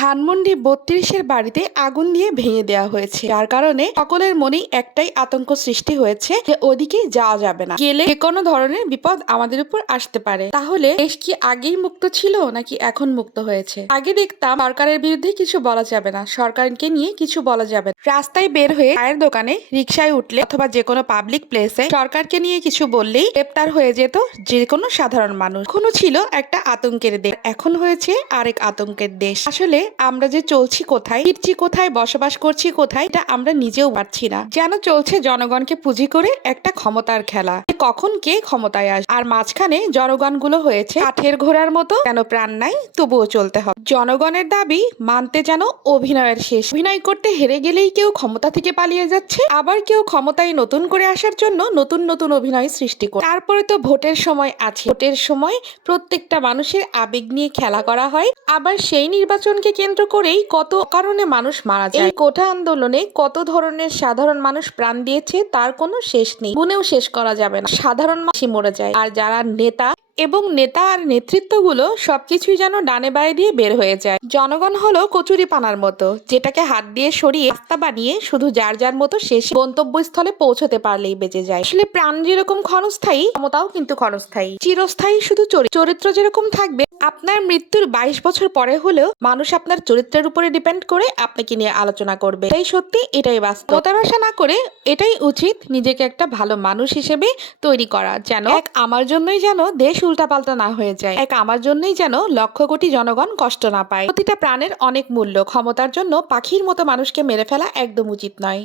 ধানমন্ডি বত্রিশের বাড়িতে আগুন দিয়ে ভেঙে দেওয়া হয়েছে। যার কারণে সকলের মনেই একটাই আতঙ্ক সৃষ্টি হয়েছে যে ওদিকে যাওয়া যাবে না। গেলে যে কোনো ধরনের বিপদ আমাদের উপর আসতে পারে। তাহলে দেশ কি আগেই মুক্ত ছিল নাকি এখন মুক্ত হয়েছে? আগে দেখতাম সরকারের বিরুদ্ধে কিছু বলা যাবে না। সরকারকে নিয়ে কিছু বলা যাবে না। রাস্তায় বের হয়ে চায়ের দোকানে রিক্সায় উঠলে অথবা যে কোনো পাবলিক প্লেসে সরকারকে নিয়ে কিছু বললেই গ্রেপ্তার হয়ে যেত যে কোনো সাধারণ মানুষ। এখনও ছিল একটা আতঙ্কের দেশ। এখন হয়েছে আরেক আতঙ্কের দেশ। আসলে আমরা যে চলছি কোথায়, ফিরছি কোথায়, বসবাস করছি কোথায়, এটা আমরা নিজেও পারছি না। যেন চলছে জনগণকে পুঁজি করে একটা ক্ষমতার খেলা। কখন কে ক্ষমতায় আসে আর মাঝখানে জনগণগুলো হয়েছে কাঠের ঘোড়ার মতো কেন প্রাণ নাই, তবুও চলতে হবে। জনগণের দাবি, মানতে যেন অভিনয়ের শেষ। অভিনয় করতে হেরে গেলেই কেউ ক্ষমতা থেকে পালিয়ে যাচ্ছে। আবার কেউ ক্ষমতায় নতুন করে আসার জন্য নতুন নতুন অভিনয় সৃষ্টি করে তারপরে তো ভোটের সময় আছে। ভোটের সময় প্রত্যেকটা মানুষের আবেগ নিয়ে খেলা করা হয়। আবার সেই নির্বাচনকে কেন্দ্র করেই কত কারণে মানুষ মারা যায়। এই কোঠা আন্দোলনে কত ধরনের সাধারণ মানুষ প্রাণ দিয়েছে তার কোনো শেষ নেই। গুনেও শেষ করা যাবে না। সাধারণ মানুষই মরে যায়। আর যারা নেতা এবং নেতা আর নেতৃত্বগুলো সবকিছুই যেন ডানে বায়ে দিয়ে বের হয়ে যায়। জনগণ হলো কচুরি পানার মতো, যেটাকে হাত দিয়ে সরিয়ে রাস্তা বানিয়ে শুধু যার যার মতো শেষ গন্তব্যস্থলে পৌঁছতে পারলেই বেঁচে যায়। আসলে প্রাণ যেরকম ক্ষণস্থায়ী, ক্ষমতাও কিন্তু ক্ষণস্থায়ী। চিরস্থায়ী শুধু চরি- চরিত্র যেরকম থাকবে, আপনার মৃত্যুর বাইশ বছর পরে হলেও মানুষ আপনার চরিত্রের উপরে ডিপেন্ড করে আপনাকে নিয়ে আলোচনা করবে। তাই সত্যি এটাই বাস্তব। প্রত্যাশা না করে এটাই উচিত নিজেকে একটা ভালো মানুষ হিসেবে তৈরি করা, যেন এক আমার জন্যই যেন দেশ উল্টাপাল্টা না হয়ে যায়। এক আমার জন্যই যেন লক্ষ কোটি জনগণ কষ্ট না পায়। প্রতিটা প্রাণের অনেক মূল্য, ক্ষমতার জন্য পাখির মতো মানুষকে মেরে ফেলা একদম উচিত নয়।